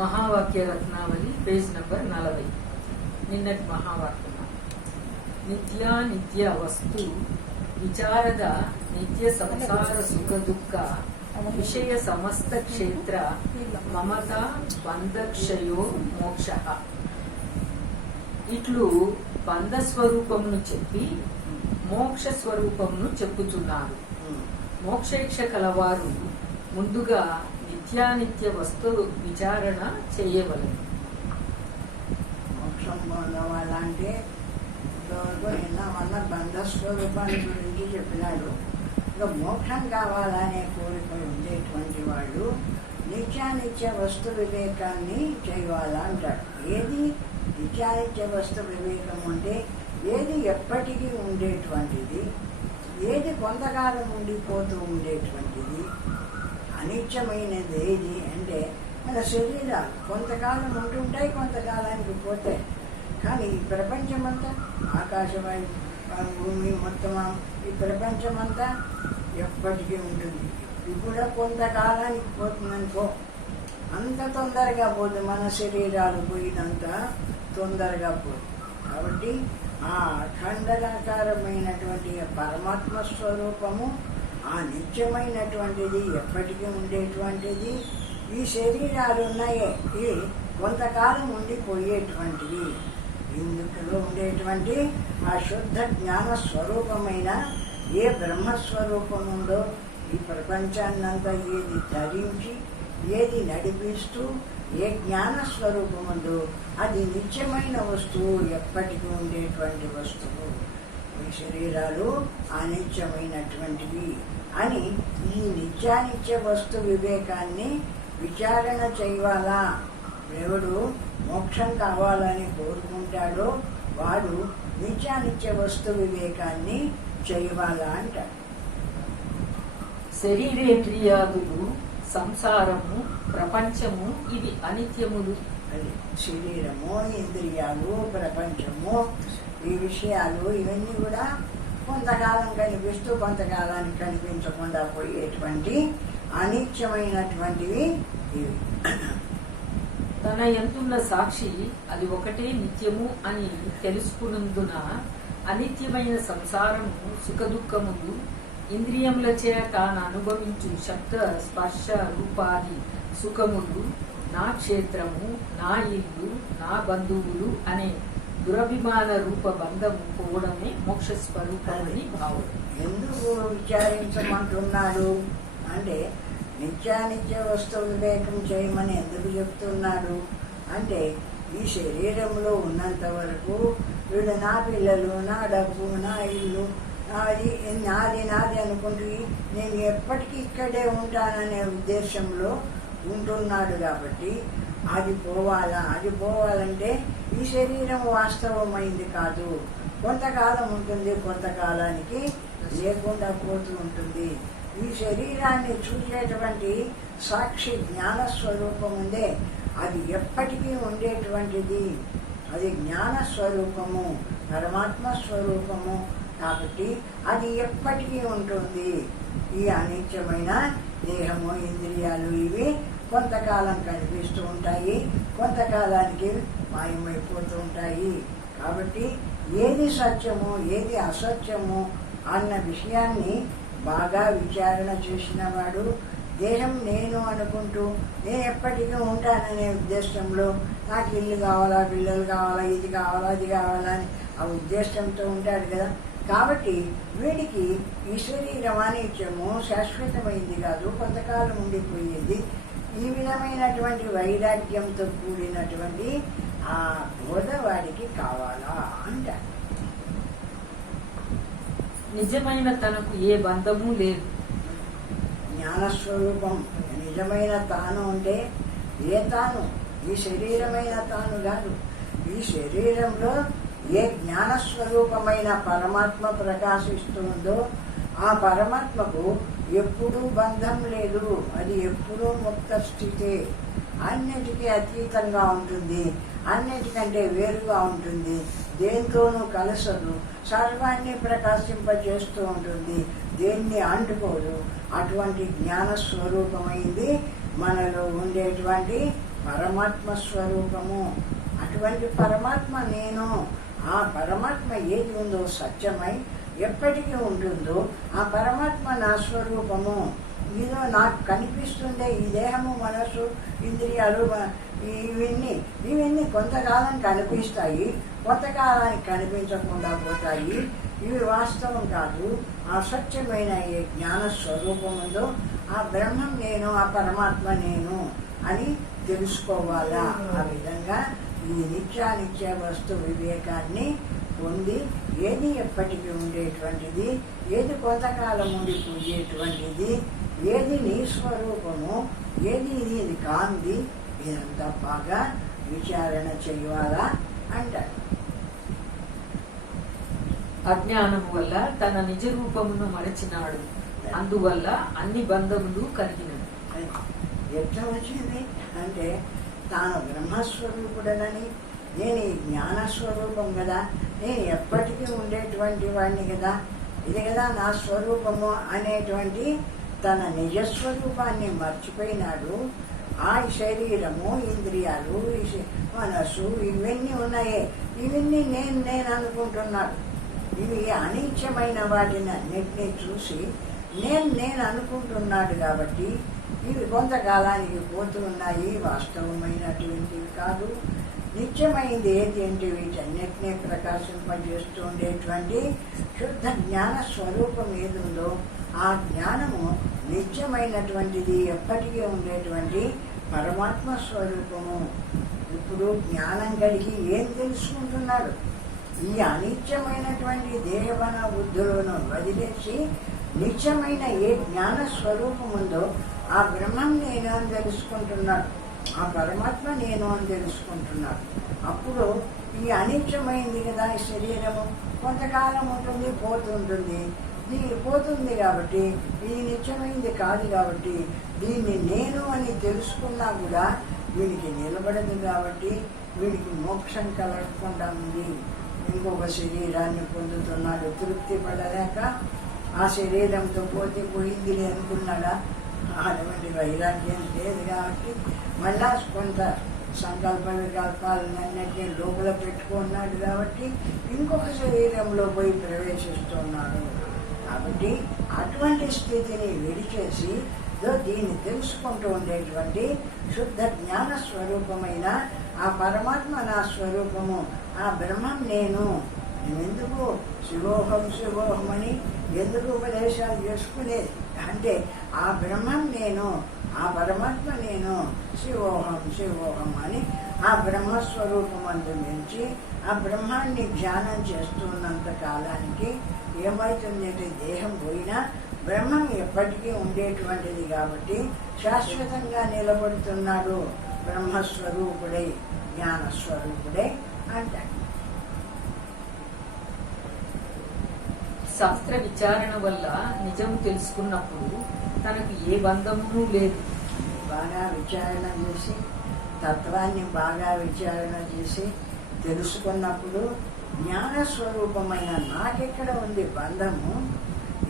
మహావాక్య రత్నావళి page number 40. నిన్నటి మహావాక్యం. నిత్యానిత్య వస్తు విచాರದ నిత్య సంసార సుఖ దుఃఖ విషయ సమస్త క్షేత్ర మమత బంధక్షయో మోక్ష. ఇట్లు బంధ స్వరూపమును చెప్పి మోక్ష స్వరూపమును చెప్పుచున్నారు. మోక్షేక్ష కలవారు ముందుగా నిత్యానిత్య వస్తు విచారణ చేయవలెను. మోక్షం పొందవాలంటే ఎన్నవన్న బంధస్వరూపాన్ని గురించి చెప్పినాడు. ఇక మోక్షం కావాలనే కోరిక ఉండేటువంటి వాళ్ళు నిత్యానిత్య వస్తు వివేకాన్ని చేయాలంటాడు. ఏది నిత్యానిత్య వస్తు వివేకం అంటే ఏది ఎప్పటికీ ఉండేటువంటిది, ఏది కొంతకాలం ఉండిపోతూ ఉండేటువంటిది, అనిత్యమైనది ఏది అంటే మన శరీరాలు కొంతకాలం ఉంటుంటాయి, కొంతకాలానికి పోతాయి. కానీ ఈ ప్రపంచమంతా ఆకాశవాయు భూమి మొత్తం ఈ ప్రపంచమంతా ఎప్పటికీ ఉంటుంది. ఇది కూడా కొంతకాలానికి పోతుందనుకో, అంత తొందరగా పోదు. మన శరీరాలు పోయినంత తొందరగా పోదు. కాబట్టి ఆ అఖండకారమైనటువంటి పరమాత్మ స్వరూపము, ఆ నిత్యమైనటువంటిది, ఎప్పటికీ ఉండేటువంటిది. ఈ శరీరాలు ఉన్నాయే ఇవి కొంతకాలం ఉండిపోయేటువంటివి. ఇందులో ఉండేటువంటి ఆ శుద్ధ జ్ఞాన స్వరూపమైన ఏ బ్రహ్మస్వరూపం ఉందో ఈ ప్రపంచాన్నంతా ఏది ధరించి ఏది నడిపిస్తూ ఏ జ్ఞాన స్వరూపం ఉందో అది నిత్యమైన వస్తువు, ఎప్పటికీ ఉండేటువంటి వస్తువు. ఈ శరీరాలు అనిత్యమైనటువంటివి అని ఈ నిత్యానిత్య వస్తు వివేకాన్ని విచారణ చేయాలా. ఎవడు మోక్షం కావాలని కోరుకుంటాడో వాడు నిత్యానిత్య వస్తు వివేకాన్ని చేయవాలా అంటాడు. శరీరేంద్రియాదులు, సంసారము, ప్రపంచము ఇవి అనిత్యములు. అది శరీరము, ఇంద్రియాలు, ప్రపంచము, ఈ విషయాలు ఇవన్నీ కూడా కొంతకాలం కనిపిస్తూ కొంతకాలానికి కనిపించకుండా పోయేటువంటి అనిత్యమైనటువంటివి ఇవి. తన ఎంతున్న సాక్షి అది ఒకటే నిత్యము అని తెలుసుకున్నందున అనిత్యమైన సంసారము, సుఖదుఖములు, ఇంద్రియములచే తాను అనుభవించు శబ్ద స్పర్శ రూపాది సుఖములు, నా క్షేత్రము, నా ఇల్లు, నా బంధువులు అనే దురభిమాన రూప బంధము పోవడమే మోక్ష స్వరూపమని భావం. ఎందుకు విచారించమంటున్నాడు అంటే నిత్యానిత్య వస్తు వివేకం చేయమని ఎందుకు చెప్తున్నాడు అంటే ఈ శరీరంలో ఉన్నంత వరకు వీళ్ళు నా పిల్లలు, నా డబ్బు, నా ఇల్లు, నాది నాది నాది అనుకుంటూ నేను ఎప్పటికీ ఇక్కడే ఉంటాననే ఉద్దేశంలో ఉంటున్నాడు. కాబట్టి అది పోవాలా, అది పోవాలంటే ఈ శరీరం వాస్తవమైంది కాదు. కొంతకాలం ఉంటుంది, కొంతకాలానికి లేకుండా పోతూ ఉంటుంది. ఈ శరీరాన్ని చూసేటువంటి సాక్షి జ్ఞాన స్వరూపం ఉందే అది ఎప్పటికీ ఉండేటువంటిది. అది జ్ఞాన స్వరూపము, పరమాత్మ స్వరూపము. కాబట్టి అది ఎప్పటికీ ఉంటుంది. ఈ అనిత్యమైన దేహము, ఇంద్రియాలు ఇవి కొంతకాలం కనిపిస్తూ ఉంటాయి, కొంతకాలానికి మాయమైపోతూ ఉంటాయి. కాబట్టి ఏది సత్యము, ఏది అసత్యము అన్న విషయాన్ని బాగా విచారణ చేసిన వాడు దేహం నేను అనుకుంటూ నేను ఎప్పటికీ ఉంటాననే ఉద్దేశంలో నాకు ఇల్లు కావాలా, పిల్లలు కావాలా, ఇది కావాలా, అది కావాలా అని ఆ ఉద్దేశంతో ఉంటాడు కదా. కాబట్టి వీడికి ఈ శరీరం అనిత్యము, శాశ్వతమైంది కాదు, కొంతకాలం ఉండిపోయేది. ఈ విధమైనటువంటి వైరాగ్యంతో కూడినటువంటి ఆ బోధ వాడికి కావాలా అంటారు. నిజమైన తనకు ఏ బంధము లేదు. జ్ఞానస్వరూపం నిజమైన తాను అంటే ఏ తాను? ఈ శరీరమైన తాను కాదు. ఈ శరీరంలో ఏ జ్ఞానస్వరూపమైన పరమాత్మ ప్రకాశిస్తుందో ఆ పరమాత్మకు ఎప్పుడూ బంధం లేదు. అది ఎప్పుడూ ముక్త స్థితే. అన్నిటికీ అతీతంగా ఉంటుంది, అన్నిటికంటే వేరుగా ఉంటుంది, దేంతోనూ కలసదు, సర్వాన్ని ప్రకాశింపజేస్తూ ఉంటుంది, దేన్ని అంటుకోదు. అటువంటి జ్ఞాన స్వరూపమైంది మనలో ఉండేటువంటి పరమాత్మ స్వరూపము. అటువంటి పరమాత్మ నేను. ఆ పరమాత్మ ఏది ఉందో సత్యమై ఎప్పటికీ ఉంటుందో ఆ పరమాత్మ నా స్వరూపము. ఇదో నాకు కనిపిస్తుందే ఈ దేహము, మనసు, ఇంద్రియాలు ఇవన్నీ కొంతకాలం కనిపిస్తాయి, కొంతకాలానికి కనిపించకుండా పోతాయి. ఇవి వాస్తవం కాదు. ఆ సత్యమైన ఏ జ్ఞాన స్వరూపం ఉందో ఆ బ్రహ్మం నేను, ఆ పరమాత్మ నేను అని తెలుసుకోవాలా. ఆ విధంగా ఈ నిత్యానిత్య వస్తు వివేకాన్ని పొంది ఏది ఎప్పటికీ ఉండేటువంటిది, ఏది కొంతకాలం ఉండిపోయేటువంటిది, ఏది నీ స్వరూపము, ఏది నీది కాంది, ఇదంతా బాగా విచారణ చెయ్యాలా అంటారు. అజ్ఞానం వల్ల తన నిజ రూపమును మరచినాడు, అందువల్ల అన్ని బంధములు కలిగినవి. ఎట్లా వచ్చింది అంటే తాను బ్రహ్మస్వరూపుడనని, నేను ఈ జ్ఞానస్వరూపం కదా, నేను ఎప్పటికీ ఉండేటువంటి వాడిని కదా, ఇది కదా నా స్వరూపము అనేటువంటి తన నిజస్వరూపాన్ని మర్చిపోయినాడు. ఆ శరీరము, ఇంద్రియాలు, మనస్సు ఇవన్నీ ఉన్నాయే, ఇవన్నీ నేను అనుకుంటున్నాడు. ఇవి అనిత్యమైన వాటిని అన్నిటినీ చూసి నేను అనుకుంటున్నాడు కాబట్టి ఇవి కొంతకాలానికి పోతూ ఉన్నాయి, వాస్తవమైనటువంటివి కాదు. నిత్యమైంది ఏది అంటే వీటన్నిటినీ ప్రకాశింపజేస్తూ ఉండేటువంటి శుద్ధ జ్ఞాన స్వరూపం ఏది ఉందో ఆ జ్ఞానము నిత్యమైనటువంటిది, ఎప్పటికీ ఉండేటువంటి పరమాత్మ స్వరూపము. ఇప్పుడు జ్ఞానం కలిగి ఏం తెలుసుకుంటున్నాడు? ఈ అనిత్యమైనటువంటి దేహవన బుద్ధులను వదిలేసి నిత్యమైన ఏ జ్ఞాన స్వరూపం ఉందో ఆ బ్రహ్మం నేను అని తెలుసుకుంటున్నాడు, ఆ పరమాత్మ నేను అని తెలుసుకుంటున్నాడు. అప్పుడు ఈ అనిత్యమైంది కదా ఈ శరీరము, కొంతకాలం ఉంటుంది, పోతుంటుంది. పోతుంది కాబట్టి ఇది నిత్యమైంది కాదు కాబట్టి దీన్ని నేను అని తెలుసుకున్నా కూడా వీడికి నిలబడదు కాబట్టి వీడికి మోక్షం కలగకుండా ఉంది. ఇంకొక శరీరాన్ని పొందుతున్నాడు, తృప్తి పడలేక ఆ శరీరంతో పోతే పోయింది అనుకున్నాడా? అటువంటి వైరాగ్యం లేదు కాబట్టి మళ్ళా కొంత సంకల్ప వికల్పాలన్నింటినీ లోపల పెట్టుకున్నాడు కాబట్టి ఇంకొక శరీరంలో పోయి ప్రవేశిస్తున్నాడు. కాబట్టి అటువంటి స్థితిని విడిచేసి దీన్ని తెలుసుకుంటూ ఉండేటువంటి శుద్ధ జ్ఞాన స్వరూపమైన ఆ పరమాత్మ నా స్వరూపము, ఆ బ్రహ్మం నేను. ఎందుకు శివోహం అని ఎందుకు ఉపదేశాలు చేసుకునేది అంటే ఆ బ్రహ్మం నేను, ఆ పరమాత్మ నేను, శివోహం అని ఆ బ్రహ్మస్వరూపం నుంచి ఆ బ్రహ్మాన్ని ధ్యానం చేస్తున్నంత కాలానికి ఏమవుతుందంటే దేహం పోయినా బ్రహ్మం ఎప్పటికీ ఉండేటువంటిది కాబట్టి శాశ్వతంగా నిలబడుతున్నాడు. బ్రహ్మస్వరూపుడై జ్ఞానస్వరూపుడై అంటాడు. శాస్త్ర విచారణ వల్ల నిజం తెలుసుకున్నప్పుడు తనకు ఏ బంధమును లేదు. బాగా విచారణ చేసి తత్వాన్ని బాగా విచారణ చేసి తెలుసుకున్నప్పుడు జ్ఞానస్వరూపమైన నాకెక్కడ ఉంది బంధము?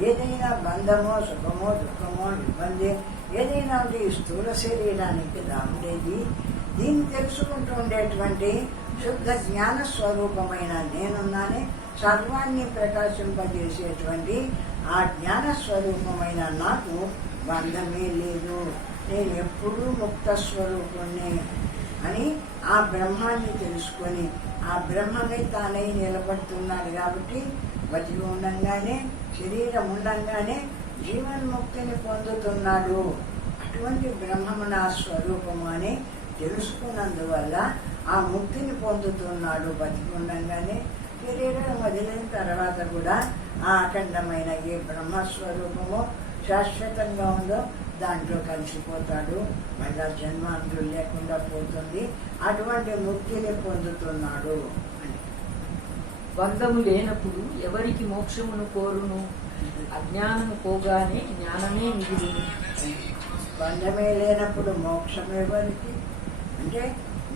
ఏదైనా బంధమో, సుఖమో, దుఃఖమో, ఇబ్బంది ఏదైనా ఉంటే ఈ స్థూల శరీరానికి ఉండేది. దీన్ని తెలుసుకుంటూ ఉండేటువంటి శుద్ధ జ్ఞాన స్వరూపమైన నేనున్నానే, సర్వాన్ని ప్రకాశింపజేసేటువంటి ఆ జ్ఞాన స్వరూపమైన నాకు బంధమే లేదు. నేను ఎప్పుడూ ముక్త స్వరూపుణ్ణి అని ఆ బ్రహ్మాన్ని తెలుసుకొని ఆ బ్రహ్మమే తానై నిలబడుతున్నాడు కాబట్టి బతికి ఉండంగానే, శరీరం ఉండంగానే జీవన్ముక్తిని పొందుతున్నాడు. అటువంటి బ్రహ్మము నా స్వరూపము అని తెలుసుకున్నందువల్ల ఆ ముక్తిని పొందుతున్నాడు బతికి ఉండంగానే. శరీరం వదిలిన తర్వాత కూడా ఆ అఖండమైన ఏ బ్రహ్మస్వరూపమో శాశ్వతంగా ఉందో దాంట్లో కలిసిపోతాడు. మళ్ళా జన్మాంతులు లేకుండా పోతుంది. అటువంటి ముక్తిని పొందుతున్నాడు అని. బంధము లేనప్పుడు ఎవరికి మోక్షమును కోరును? అజ్ఞానము పోగానే జ్ఞానమే మిగులును. బంధమే లేనప్పుడు మోక్షం ఎవరికి అంటే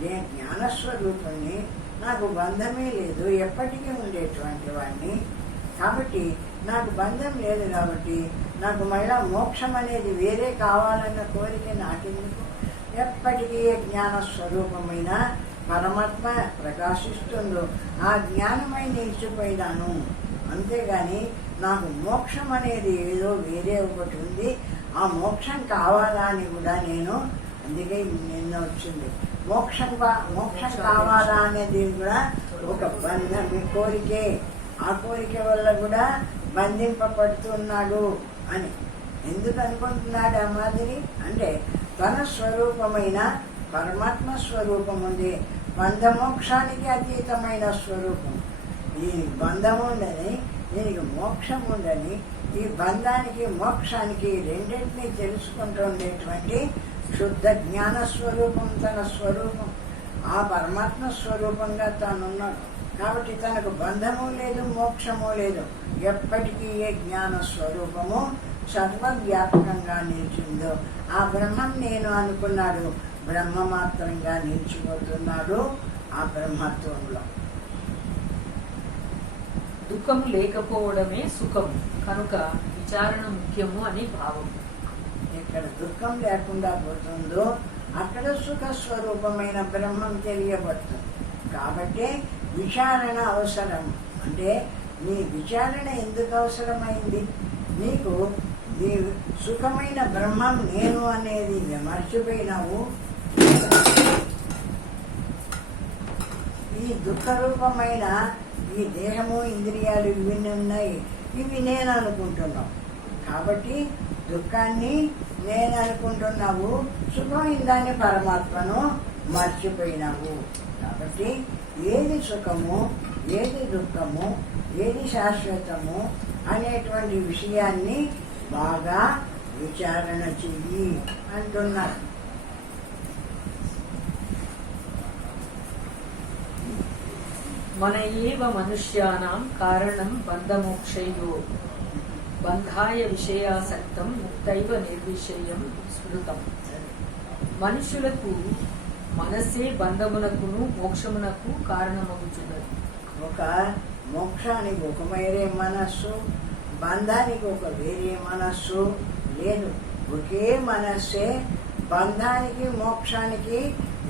నేను జ్ఞానస్వరూపాన్ని, నాకు బంధమే లేదు, ఎప్పటికీ ఉండేటువంటి వాడిని కాబట్టి నాకు బంధం లేదు కాబట్టి నాకు మళ్ళా మోక్షం అనేది వేరే కావాలన్న కోరిక నాకెందుకు? ఎప్పటికీ ఏ జ్ఞాన స్వరూపమైన పరమాత్మ ప్రకాశిస్తుందో ఆ జ్ఞానమై నిలిచిపోయినాను. అంతేగాని నాకు మోక్షం అనేది ఏదో వేరే ఒకటి ఉంది, ఆ మోక్షం కావాలా అని కూడా నేను, అందుకే నిన్న వచ్చింది మోక్షం కావాలా అనేది కూడా ఒక బంధం కోరికే. ఆ కోరిక వల్ల కూడా బంధింపబడుతున్నాడు అని ఎందుకు అనుకుంటున్నాడు ఆ మాదిరి అంటే తన స్వరూపమైన పరమాత్మ స్వరూపం ఉంది, బంధమోక్షానికి అతీతమైన స్వరూపం. దీనికి బంధం ఉండని, దీనికి మోక్షం ఉండని, ఈ బంధానికి మోక్షానికి రెండింటినీ తెలుసుకుంటూ ఉండేటువంటి శుద్ధ జ్ఞాన స్వరూపం తన స్వరూపం. ఆ పరమాత్మ స్వరూపంగా తానున్నాడు కాబట్టి తనకు బంధము లేదు, మోక్షము లేదు. ఎప్పటికీ ఏ జ్ఞాన స్వరూపము సర్వవ్యాపకంగా నిలిచిందో ఆ బ్రహ్మం నేను అనుకున్నాడు, బ్రహ్మ మాత్రంగా నిలిచిపోతున్నాడు ఆ బ్రహ్మత్వంలో. దుఃఖము లేకపోవడమే సుఖము కనుక విచారణ ముఖ్యము అని భావం. ఎక్కడ దుఃఖం లేకుండా పోతుందో అక్కడ సుఖ స్వరూపమైన బ్రహ్మం తెలియబడుతుంది. కాబట్టి విచారణ అవసరం. అంటే నీ విచారణ ఎందుకు అవసరమైంది? నీకు నీ సుఖమైన బ్రహ్మం నేను అనేది మర్చిపోయినావు. ఈ దుఃఖ రూపమైన ఈ దేహము ఇంద్రియాలు ఇవన్నీ ఉన్నాయి, ఇవి నేను అనుకుంటున్నావు. కాబట్టి దుఃఖాన్ని నేను అనుకుంటున్నావు, సుఖమైన దాన్ని పరమాత్మను మర్చిపోయినావు. కాబట్టి ఏది సుఖము, ఏది దుఃఖము, ఏది శాశ్వతము అనేటువంటి విషయాన్ని బాగా విచారణ చెయ్యి అంటున్నారు. మన ఏవ మనుష్యానాం కారణం బంధమోక్షయో బంధాయ విషయాసక్తం ముక్తైవ నిర్విషయం స్మృతం. మనుషులకు మనసే బంధమునకును మోక్షమునకు కారణమవుతున్నది. ఒక మోక్షానికి ఒక వేరే మనస్సు, బంధానికి ఒక వేరే మనస్సు లేదు. ఒకే మనస్సే బంధానికి మోక్షానికి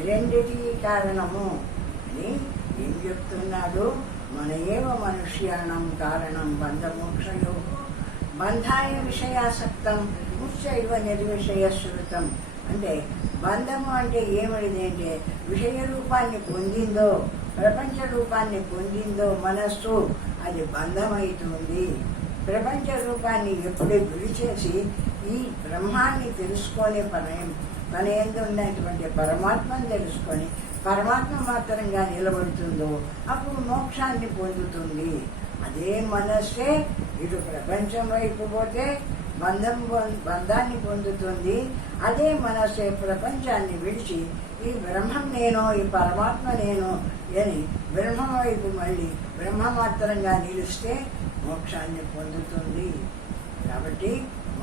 రెండిటికి కారణము అని ఏం చెప్తున్నాడు? మన ఏవ మనుష్యాణం కారణం బంధమోక్షయో బంధాయ విషయాసక్తం ముఖ్యైవ నిర్విషయ శృతం. అంటే బంధము అంటే ఏమిటి అంటే విషయ రూపాన్ని పొందిందో, ప్రపంచ రూపాన్ని పొందిందో మనస్సు, అది బంధమవుతుంది. ప్రపంచ రూపాన్ని ఎప్పుడే విడిచేసి ఈ బ్రహ్మాన్ని తెలుసుకొని తన యందు ఉన్నటువంటి పరమాత్మను తెలుసుకొని పరమాత్మ మాత్రంగా నిలబడుతుందో అప్పుడు మోక్షాన్ని పొందుతుంది. అదే మనస్సే ఇటు ప్రపంచం వైపు పోతే బంధాన్ని పొందుతుంది. అదే మనస్సే ప్రపంచాన్ని విడిచి ఈ బ్రహ్మం నేను, ఈ పరమాత్మ నేను అని బ్రహ్మం వైపు మళ్ళీ బ్రహ్మ మాత్రంగా నిలిస్తే మోక్షాన్ని పొందుతుంది. కాబట్టి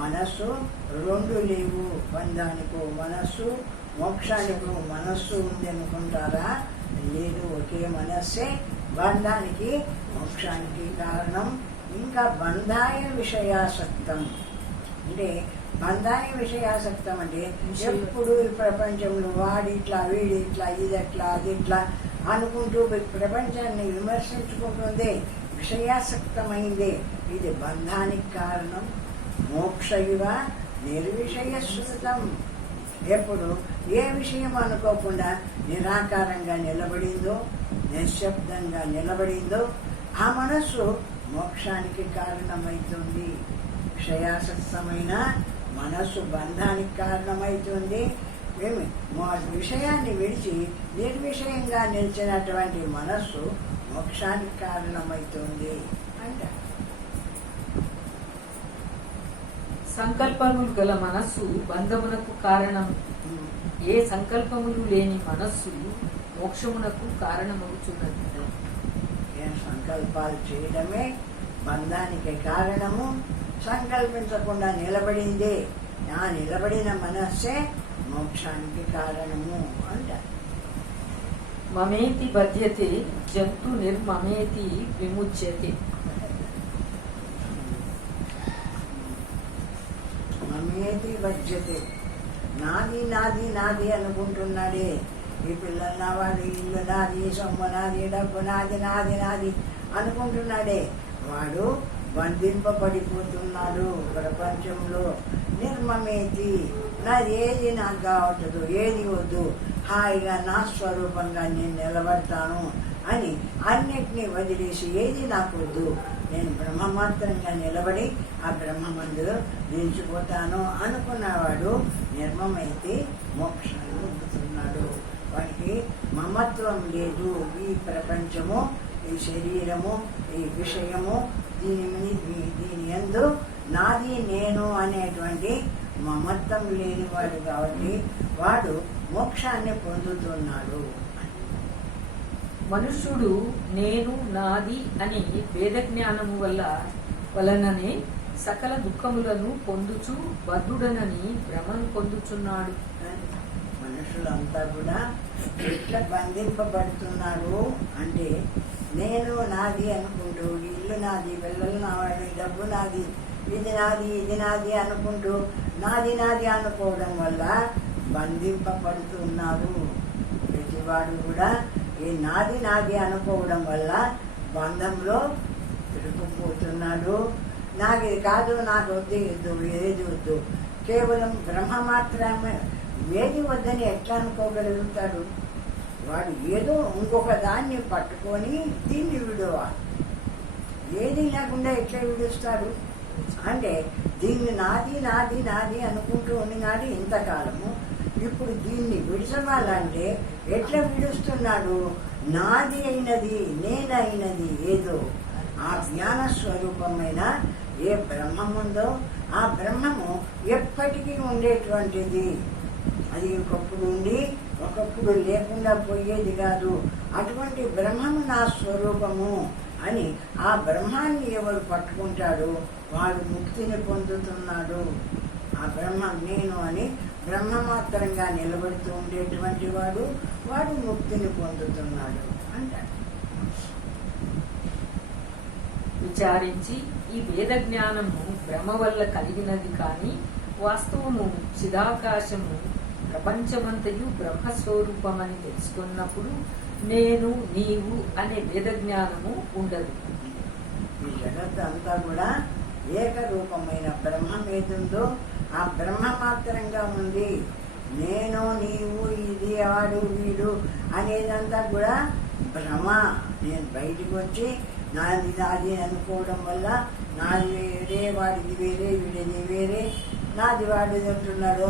మనస్సు రెండు లేవు. బంధానికో మనస్సు, మోక్షానికో మనస్సు ఉంది అనుకుంటారా? లేదు, ఒకే మనస్సే బంధానికి మోక్షానికి కారణం. ఇంకా బంధాయ విషయాసక్తం అంటే బంధాయ విషయాసక్తం అంటే ఎప్పుడు ఈ ప్రపంచంలో వాడిట్లా వీడిట్లా ఇదట్లా అదిట్లా అనుకుంటూ ప్రపంచాన్ని విమర్శించుకుంటుందే విషయాసక్తమైందే. ఇది బంధానికి కారణం. మోక్షయువ నిర్విషయ శృతం. ఎప్పుడు ఏ విషయం అనుకోకుండా నిరాకారంగా నిలబడిందో, నిశ్శబ్దంగా నిలబడిందో ఆ మనస్సు మోక్షానికి కారణమవుతుంది. విషయాసక్తమైన మనస్సు బంధానికి కారణమవుతుంది. విషయాన్ని విడిచి నిర్విషయంగా నిలిచినటువంటి మనస్సు మోక్షానికి కారణమవుతుంది అంట. సంకల్పములు గల మనస్సు బంధమునకు కారణం. ఏ సంకల్పములు లేని మనస్సు మోక్షమునకు కారణమవుతున్నది. సంకల్పాలు చేయడమే బంధానికి కారణము. సంకల్పించకుండా నిలబడిందే ఆ నిలబడిన మనస్సే మోక్షానికి కారణము అంట. మమేతి బధ్యతే జంతు నిర్మమేతి విముచ్యతే. మమేతి బధ్యతే, నాది నాది నాది అనుకుంటున్నాడే. ఈ పిల్లలు నా వాడు, ఇల్లు నాది, సొమ్ము నాది, డబ్బు నాది, నాది నాది అనుకుంటున్నాడే. వాడు బంధింపబడిపోతున్నాడు ప్రపంచంలో. నిర్మమేతి, నాది ఏది నాకు కావట్లేదు, ఏది వద్దు, హాయిగా నా స్వరూపంగా నేను నిలబడతాను అని అన్నిటినీ వదిలేసి ఏది నాకు వద్దు, నేను బ్రహ్మమాత్రంగా నిలబడి ఆ బ్రహ్మమందులో నిలిచిపోతాను అనుకున్నవాడు నిర్మమైతే మోక్షాన్ని పొందుతున్నాడు. వాడికి మమత్వం లేదు. ఈ ప్రపంచము, ఈ శరీరము, ఈ విషయము, దీని యందు నాది నేను అనేటువంటి మమత్వం లేనివాడు కాబట్టి వాడు మోక్షాన్ని పొందుతున్నాడు. మనుష్యుడు నేను నాది అని వేద జ్ఞానము వలననే సకల దుఃఖములను పొందుచు బద్ధుడనని భ్రమను పొందుచున్నాడు. మనుషులంతా కూడా ఎట్లా బంధింపబడుతున్నారు అంటే, నేను నాది అనుకుంటూ, ఇల్లు నాది, పిల్లలు నావాడు, డబ్బు నాది, ఇది నాది, ఇది నాది అనుకుంటూ నాది నాది అనుకోవడం వల్ల బంధింపబడుతున్నారు. ప్రతివాడు కూడా ఈ నాది నాది అనుకోవడం వల్ల బంధంలో తిరుగుపోతున్నాడు. నాకు ఇది కాదు, నాకు వద్దు, వద్దు, ఏది వద్దు, కేవలం బ్రహ్మ మాత్రమే, ఏది వద్దని ఎట్లా అనుకోగలుగుతాడు? వాడు ఏదో ఇంకొక దాన్ని పట్టుకొని దీన్ని విడవాలి. ఏది లేకుండా ఎట్లా విడుస్తాడు అంటే, దీన్ని నాది నాది నాది అనుకుంటూ ఉన్నాడు ఇంతకాలము. ఇప్పుడు దీన్ని విడిచవాలంటే ఎట్లా విడుస్తున్నాడు? నాది అయినది, నేనైనది ఏదో ఆ జ్ఞాన స్వరూపమైన ఏ బ్రహ్మం ఉందో ఆ బ్రహ్మము ఎప్పటికీ ఉండేటువంటిది. అది ఒకప్పుడు ఉండి ఒకప్పుడు లేకుండా పోయేది కాదు. అటువంటి బ్రహ్మము నా స్వరూపము అని ఆ బ్రహ్మాన్ని ఎవరు పట్టుకుంటాడో వాడు ముక్తిని పొందుతున్నాడు. ఆ బ్రహ్మం నేను అని బ్రహ్మమాత్రంగా నిలబడుతూ ఉండేటువంటి వాడు ముక్తిని పొందుతున్నాడు అంటాడు. విచారించి ఈ వేద జ్ఞానము బ్రహ్మ వల్ల కలిగినది కాని వాస్తవము చిదాకాశము ప్రపంచమంతయు బ్రహ్మస్వరూపమని తెలుసుకున్నప్పుడు నేను నీవు అనే వేద జ్ఞానము ఉండదు. ఈ జగత్ అంతా కూడా ఏకరూపమైన బ్రహ్మం ఏదుందో ఆ బ్రహ్మ మాత్రంగా ఉంది. నేను నీవు ఇది వాడు వీడు అనేదంతా కూడా భ్రమ. నేను బయటికి వచ్చి నాది నాది అనుకోవడం వల్ల నాది వేరే, వాడిది వేరే, వీడిది వేరే, నాది వాడిది అంటున్నాడు.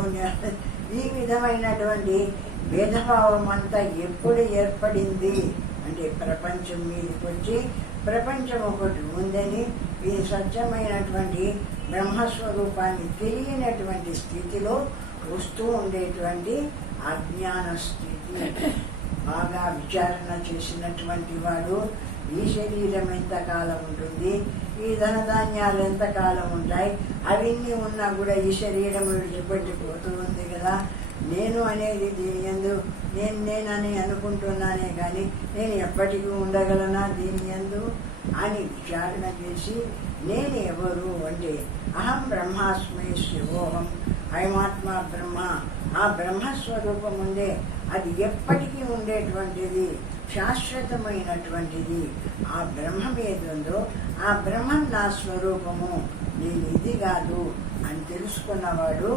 ఈ విధమైనటువంటి భేదభావం అంతా ఎప్పుడు ఏర్పడింది అంటే, ప్రపంచం మీదకి వచ్చి ప్రపంచం ఒకటి ఉందని ఈ స్వచ్ఛమైనటువంటి బ్రహ్మస్వరూపాన్ని తెలియనటువంటి స్థితిలో వస్తూ ఉండేటువంటి అజ్ఞాన స్థితి. బాగా విచారణ చేసినటువంటి వాడు ఈ శరీరం ఎంతకాలం ఉంటుంది, ఈ ధనధాన్యాలు ఎంతకాలం ఉంటాయి, అవన్నీ ఉన్నా కూడా ఈ శరీరం విడిచిపెట్టిపోతూ ఉంది కదా. నేను అనేది దీని యందు నేనని అనుకుంటున్నానే కానీ నేను ఎప్పటికీ ఉండగలనా దీని యందు అని విచారణ చేసి నేను ఎవరు అంటే, అహం బ్రహ్మాస్మి శివోహం, అయమాత్మ బ్రహ్మ, ఆ బ్రహ్మస్వరూపం ఉందే అది ఎప్పటికీ ఉండేటువంటిది, శాశ్వతమైనటువంటిది. ఆ బ్రహ్మం ఏదుందో ఆ బ్రహ్మం నా స్వరూపము, నేను ఇది కాదు అని తెలుసుకున్నవాడు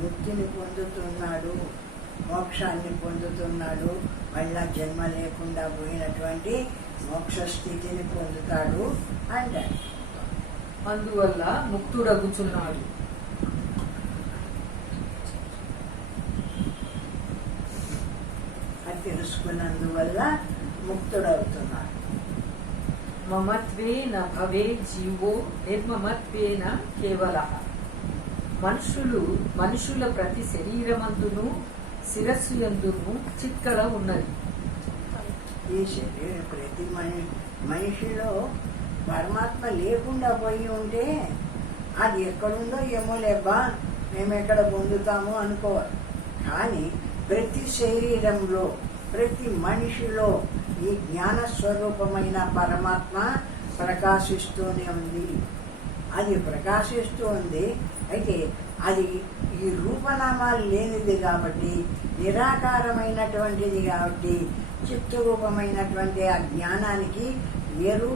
ముక్తిని పొందుతున్నాడు, మోక్షాన్ని పొందుతున్నాడు. మళ్ళా జన్మ లేకుండా పోయినటువంటి మోక్ష స్థితిని పొందుతాడు అంటాడు. అందువల్ల ముక్తుడగుచున్నాడు. అది తెలుసుకున్నందువల్ల ముక్తుడవుతున్నాడు. మమత్వేన భవే జీవో నిర్మమత్వేన కేవలః. మనుషుల ప్రతి శరీరమందును శిరస్సు యందును చిత్కళ ఉన్నది. ఈ శరీరం ప్రతి మనిషిలో పరమాత్మ లేకుండా పోయి ఉంటే అది ఎక్కడుందో ఏమో లేబ్బా మేము ఎక్కడ పొందుతాము అనుకోవాలి. కానీ ప్రతి శరీరంలో ప్రతి మనిషిలో ఈ జ్ఞాన స్వరూపమైన పరమాత్మ ప్రకాశిస్తూనే ఉంది. అది ప్రకాశిస్తూ ఉంది. అయితే అది ఈ రూపనామాలు లేనిది కాబట్టి, నిరాకారమైనటువంటిది కాబట్టి, చిత్తరూపమైనటువంటి ఆ జ్ఞానానికి ఏ రూపం